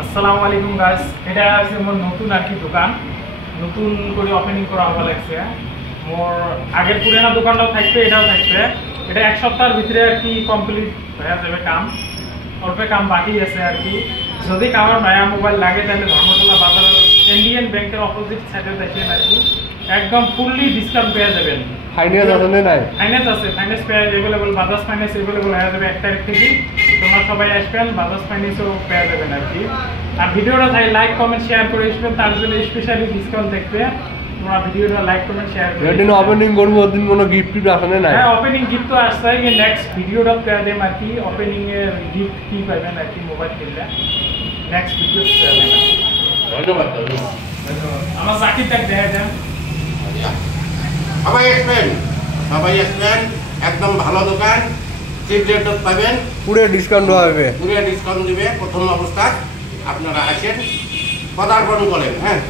আসসালামু আলাইকুম গাইস, এটা আছে মোর নতুন আর কি দোকান, নতুন করে ওপেনিং করা হওয়া লাগছে। মোর আগের পুরানা দোকানটাও থাকবে, এটাও থাকবে। এটা এক সপ্তাহের ভিতরে আর কি কমপ্লিট হয়ে যাবে কাম, অল্প কাম বাকি আছে আর কি। যদি কারোর নয়া মোবাইল লাগে তাহলে ধর্মতলা বাজার ইন্ডিয়ান ব্যাংকের অপোজিট সাইডে দেখেন আর কি, একদম ফুললি ডিসকাউন্ট পেয়ে যাবেন। ফাইন্যান্স আছে না নাই? ফাইন্যান্স আছে, ফাইন্যান্স পেয়ে অ্যাভেলেবল, বাজাজ ফাইন্যান্স অ্যাভেলেবল হয়ে যাবে 1 তারিখ থেকে। তোমরা সবাই আসবেন, বাজাজ ফাইন্যান্সও পেয়ে যাবেন আর কি। আর ভিডিওটা তাই লাইক কমেন্ট শেয়ার করে আসবেন, তার জন্য স্পেশালি ডিসকাউন্ট দেখবে। তোমরা ভিডিওটা লাইক কমেন্ট শেয়ার করে এদিন ওপেনিং করব, ওদিন কোনো গিফট টিফট আছে না নাই? হ্যাঁ, ওপেনিং গিফট তো আসছে, নেক্সট ভিডিওটা পেয়ে দেব আর কি। ওপেনিং এর গিফট কি পাবেন আর কি মোবাইল কিনলে নেক্সট ভিডিও পেয়ে দেবেন। ধন্যবাদ। আমার জাকির তাক দেখা দেন। সবাই আসবেন, একদম ভালো দোকান, চিপ রেট পাবেন, পুরো ডিসকাউন্ট হবে, পুরো ডিসকাউন্ট দিবে। প্রথম অবস্থায় আপনারা আসেন, পদার্পণ করেন। হ্যাঁ।